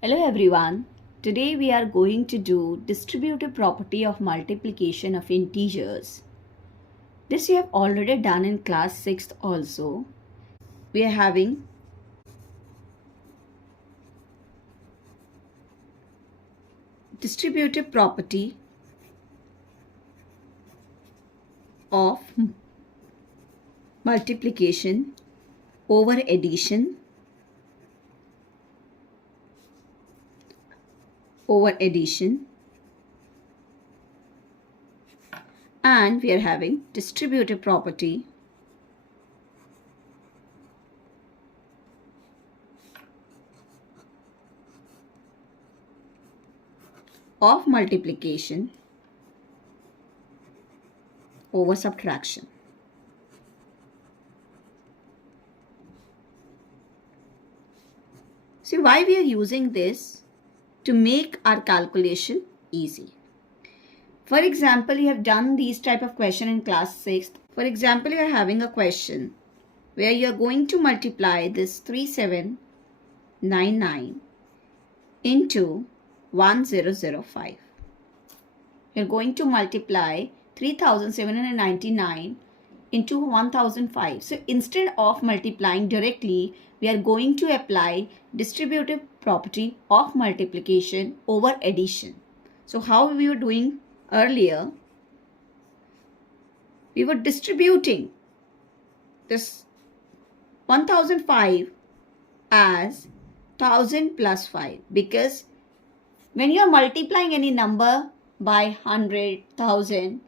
Hello everyone. Today we are going to do distributive property of multiplication of integers. This we have already done in class 6th also. We are having distributive property of multiplication over addition and we are having distributive property of multiplication over subtraction. See why we are using this? To make our calculation easy. For example, you have done these type of question in class 6th. For example, you are having a question where you are going to multiply this 3799 into 1005. You are going to multiply 3799 into 1005. So instead of multiplying directly, we are going to apply distributive property of multiplication over addition. So how we were doing earlier, we were distributing this 1005 as 1000 plus 5, because when you are multiplying any number by 100, 1000,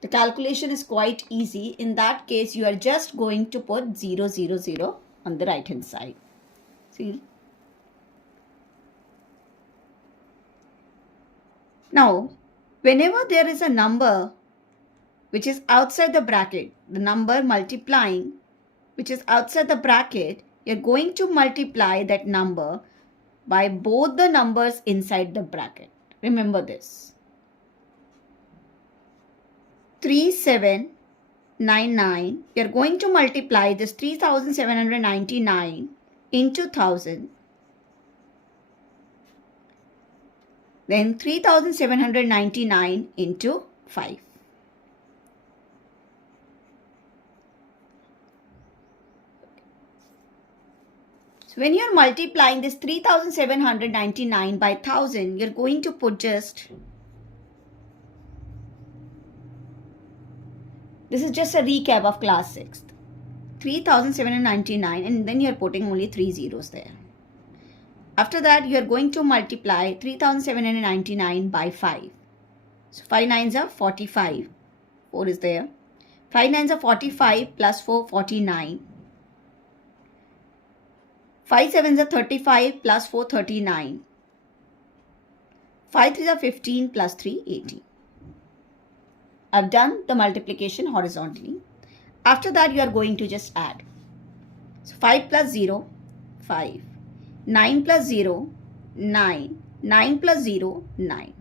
the calculation is quite easy. In that case, you are just going to put 0, 0, 0 on the right hand side. See? Now, whenever there is a number which is outside the bracket, the number multiplying which is outside the bracket, you're going to multiply that number by both the numbers inside the bracket. Remember this. 3799, you're going to multiply this 3799 into 1000. Then 3799 into 5. So when you're multiplying this 3799 by 1000, you're going to put just, this is just a recap of class 6th. 3799, and then you're putting only 3 zeros there. After that, you are going to multiply 3799 by 5. So 5 nines are 45. 4 is there. 5 nines are 45 plus 4, 49. 5 sevens are 35 plus 4, 39. 5 threes are 15 plus 3, 18. I've done the multiplication horizontally. After that, you are going to just add. So 5 plus 0, 5. 9 plus 0, 9. 9 plus 0, 9.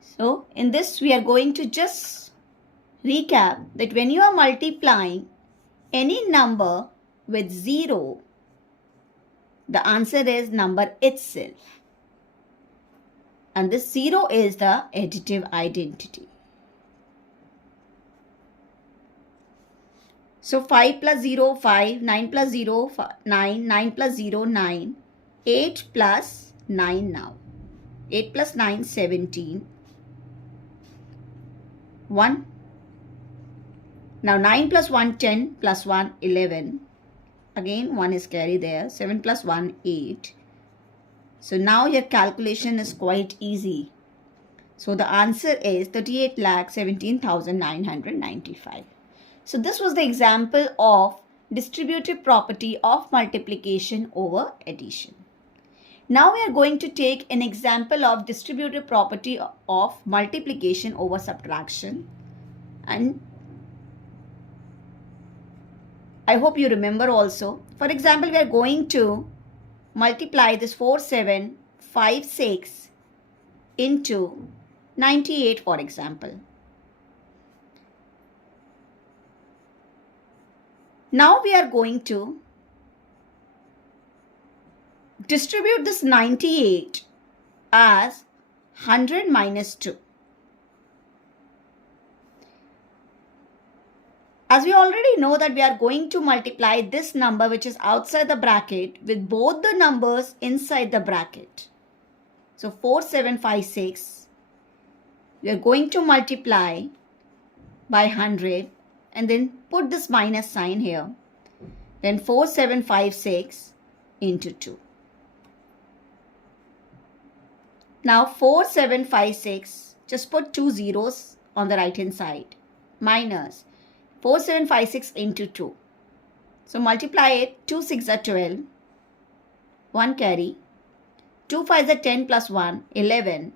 So in this, we are going to just recap that when you are multiplying any number with 0, the answer is number itself. And this 0 is the additive identity. So 5 plus 0, 5, 9 plus 0, 9, 9 plus 0, 9, 8 plus 9 now. 8 plus 9, 17. 1. Now 9 plus 1, 10 plus 1, 11. Again 1 is carry there. 7 plus 1, 8. So now your calculation is quite easy. So the answer is 38,17,995. So this was the example of distributive property of multiplication over addition. Now we are going to take an example of distributive property of multiplication over subtraction. And I hope you remember also. For example, we are going to multiply this 4756 into 98, for example. Now we are going to distribute this 98 as 100 minus 2. As we already know that we are going to multiply this number which is outside the bracket with both the numbers inside the bracket. So 4756, we are going to multiply by 100 and then put this minus sign here. Then 4756 into 2. Now 4756, just put 2 zeros on the right hand side, minus 4756 into 2. So multiply it, 2 6 are 12, 1 carry, 2 5 are 10 plus 1, 11,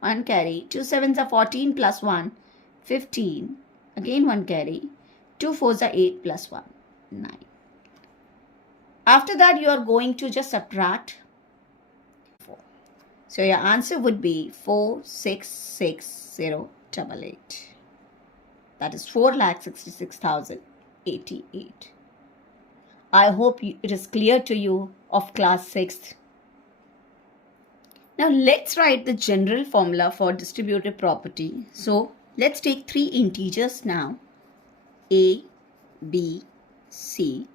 1 carry, 2 7s are 14 plus 1, 15, again 1 carry, 2 4s are 8 plus 1, 9. After that you are going to just subtract 4. So your answer would be 4,660,888. That is 4,66,088. I hope it is clear to you of class 6th. Now let's write the general formula for distributive property. So let's take 3 integers now, a, b, c.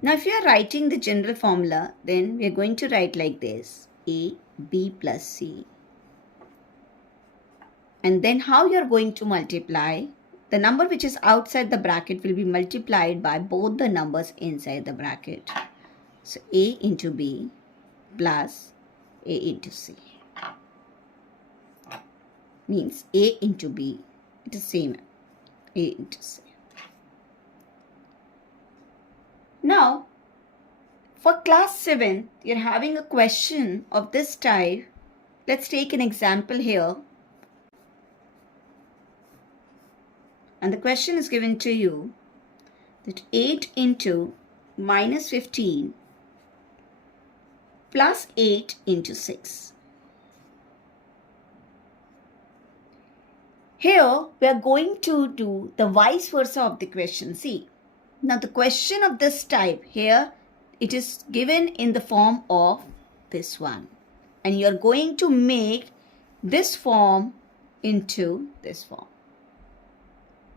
Now if you are writing the general formula, then we are going to write like this, a, b plus c. And then how you are going to multiply, the number which is outside the bracket will be multiplied by both the numbers inside the bracket. So a into b plus a into c. Means a into b, it is same, a into c. Now, for class 7th, you're having a question of this type. Let's take an example here. And the question is given to you that 8 into minus 15 plus 8 into 6. Here we are going to do the vice versa of the question. See, now the question of this type here, it is given in the form of this one. And you are going to make this form into this form.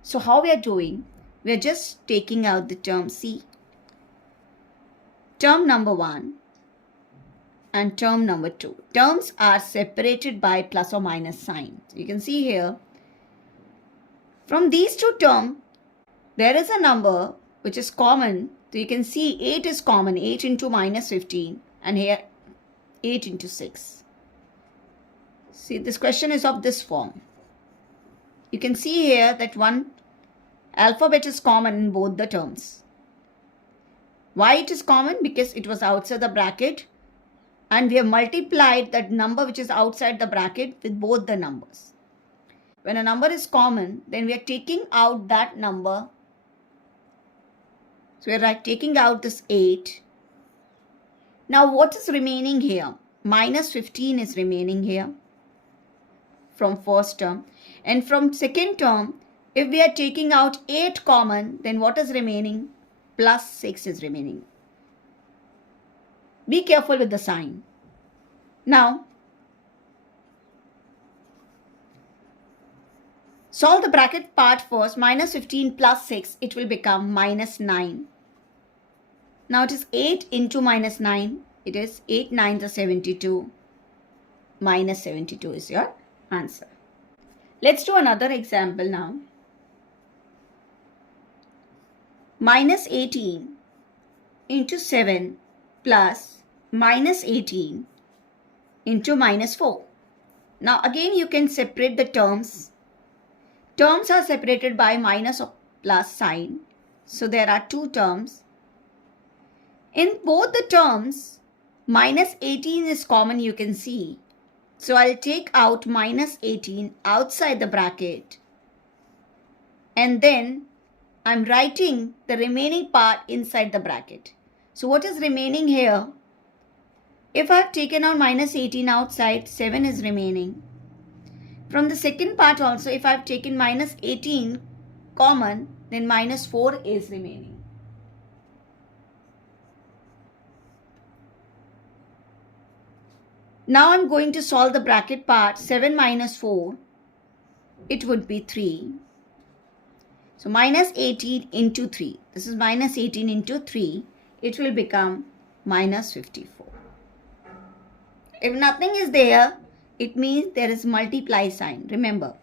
So how we are doing? We are just taking out the term C. Term number 1 and term number 2. Terms are separated by plus or minus sign. So you can see here, from these two terms, there is a number which is common. So you can see 8 is common, 8 into minus 15, and here 8 into 6. See, this question is of this form. You can see here that one alphabet is common in both the terms. Why it is common? Because it was outside the bracket and we have multiplied that number which is outside the bracket with both the numbers. When a number is common, then we are taking out that number. So we are taking out this 8. Now what is remaining here? Minus 15 is remaining here from first term. And from second term, if we are taking out 8 common, then what is remaining? Plus 6 is remaining. Be careful with the sign. Now, solve the bracket part first. Minus 15 plus 6, it will become minus 9. Now it is 8 into minus 9. It is 8 9s are 72. Minus 72 is your answer. Let's do another example now. Minus 18 into 7 plus minus 18 into minus 4. Now again you can separate the terms. Terms are separated by minus or plus sign. So there are two terms. In both the terms, minus 18 is common, you can see. So I'll take out minus 18 outside the bracket. And then I'm writing the remaining part inside the bracket. So what is remaining here? If I've taken out minus 18 outside, 7 is remaining. From the second part also, if I've taken minus 18 common, then minus 4 is remaining. Now I'm going to solve the bracket part. 7 minus 4, it would be 3. So minus 18 into 3. This is minus 18 into 3. It will become minus 54. If nothing is there, it means there is multiply sign. Remember.